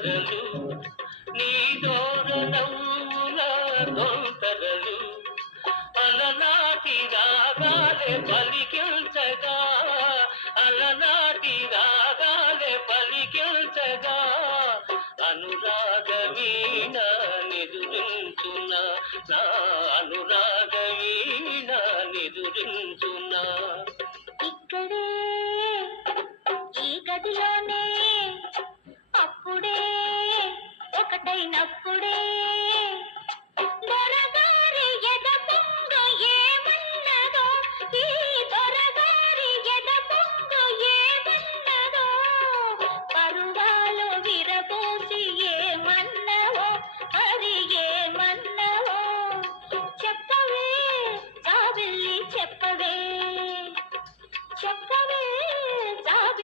తొంతరలు నీ దోర నవ్వుల తొంతరలు అలనాటి రాగాలే పలికించగా అలనాటి రాగాలే పలికించగా అనురాగ వీణ నిదురించున నా అనురాగ వీణ నిదురించున ఇక్కడే ఈ గదిలోనే అప్పుడే ఒకటైనప్పుడే